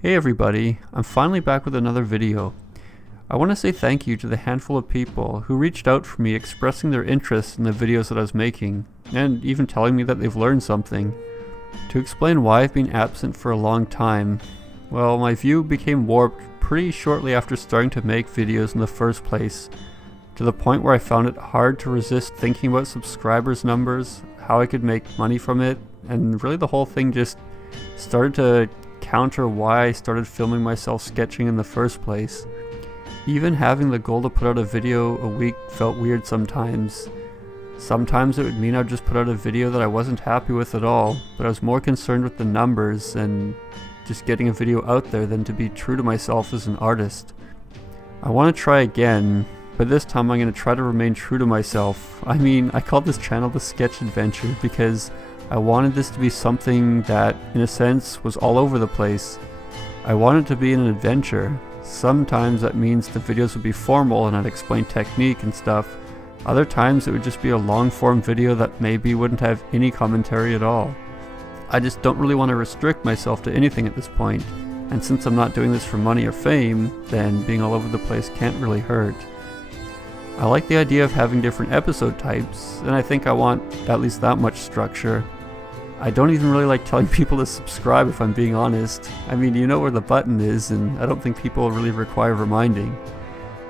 Hey everybody, I'm finally back with another video. I want to say thank you to the handful of people who reached out for me expressing their interest in the videos that I was making, and even telling me that they've learned something. To explain why I've been absent for a long time, well, my view became warped pretty shortly after starting to make videos in the first place, to the point where I found it hard to resist thinking about subscribers numbers, how I could make money from it, and really the whole thing just started to counter why I started filming myself sketching in the first place. Even having the goal to put out a video a week felt weird sometimes. Sometimes it would mean I'd just put out a video that I wasn't happy with at all, but I was more concerned with the numbers and just getting a video out there than to be true to myself as an artist. I want to try again, but this time I'm going to try to remain true to myself. I mean, I called this channel The Sketch Adventure because I wanted this to be something that, in a sense, was all over the place. I wanted to be an adventure. Sometimes that means the videos would be formal and I'd explain technique and stuff. Other times it would just be a long form video that maybe wouldn't have any commentary at all. I just don't really want to restrict myself to anything at this point, and since I'm not doing this for money or fame, then being all over the place can't really hurt. I like the idea of having different episode types, and I think I want at least that much structure. I don't even really like telling people to subscribe if I'm being honest. I mean, you know where the button is, and I don't think people really require reminding.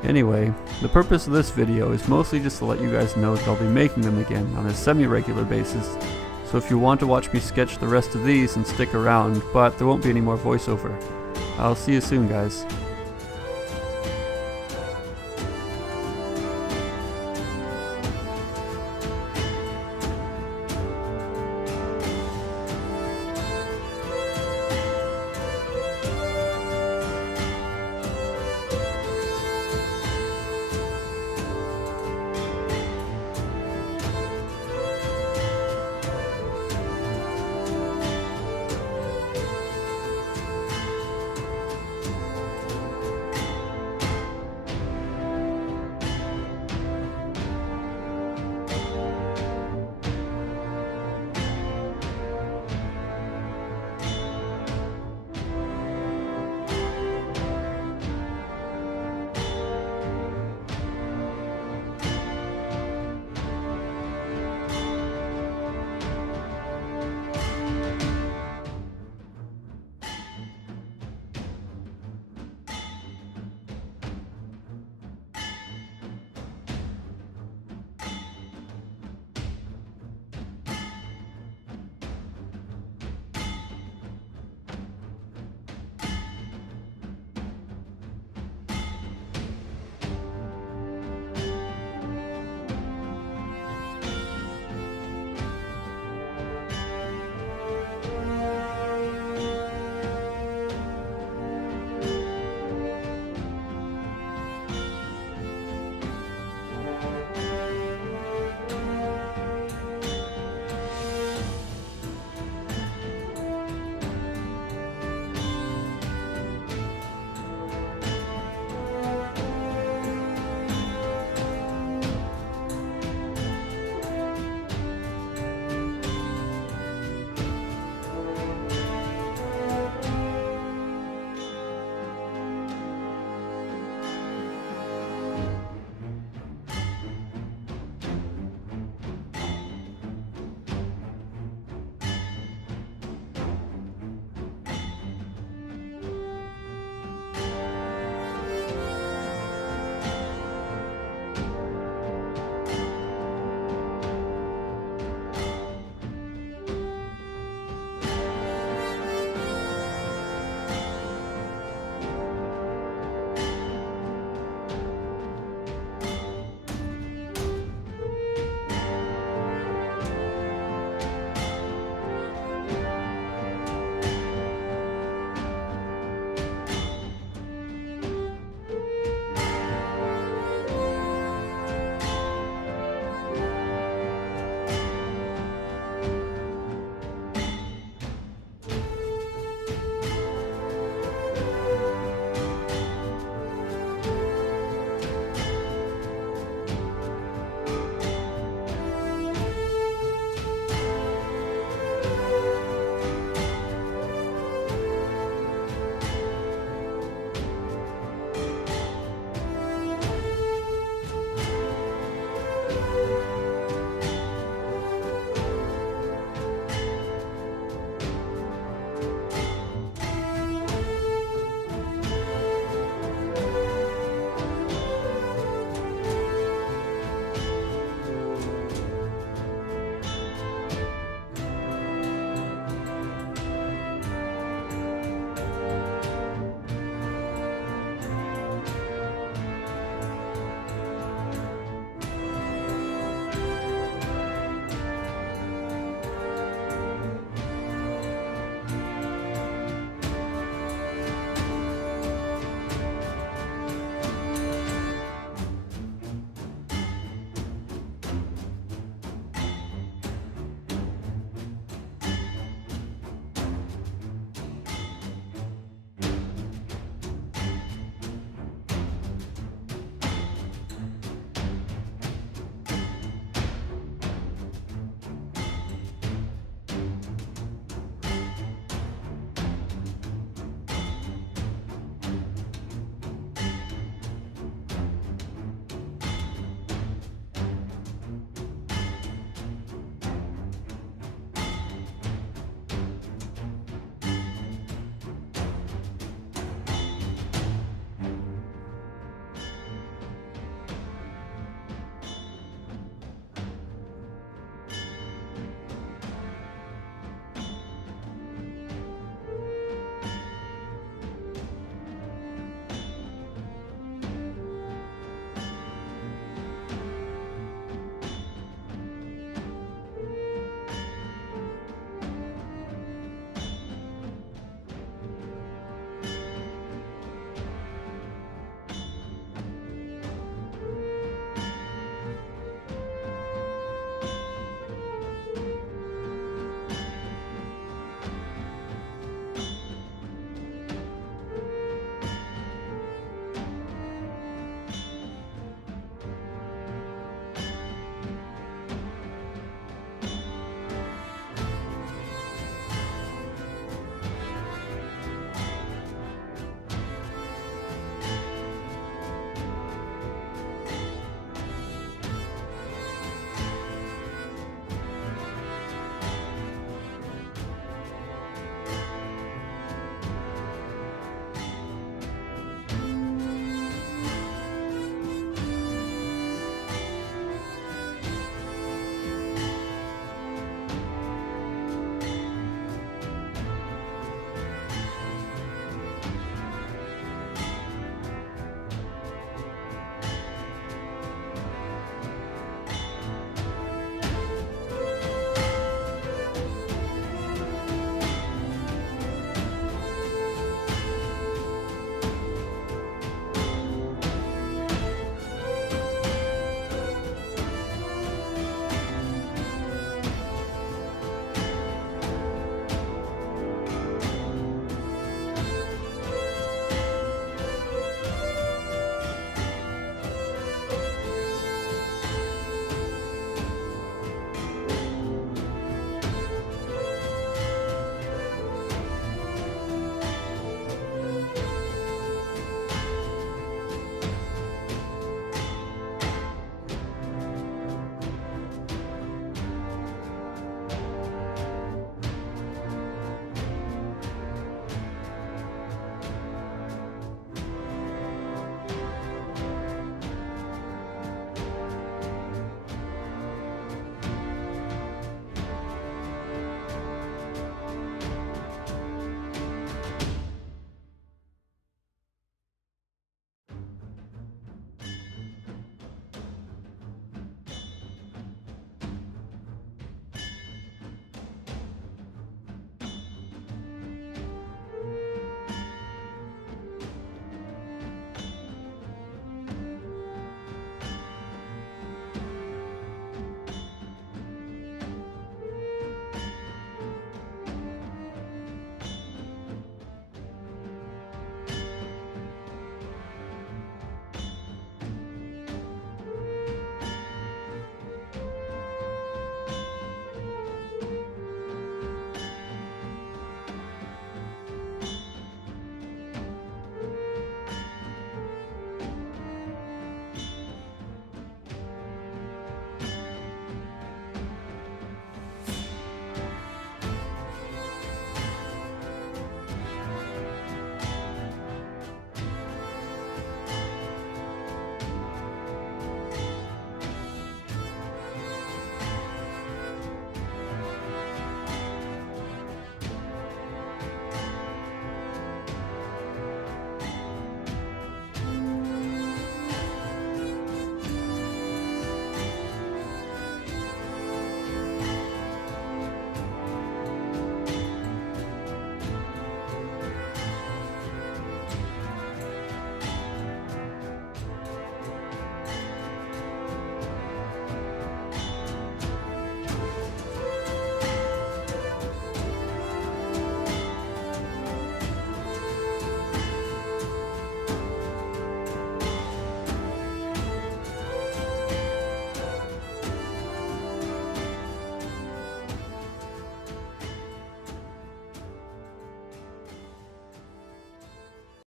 Anyway, the purpose of this video is mostly just to let you guys know that I'll be making them again on a semi-regular basis. So if you want to watch me sketch the rest of these, then stick around, but there won't be any more voiceover. I'll see you soon, guys.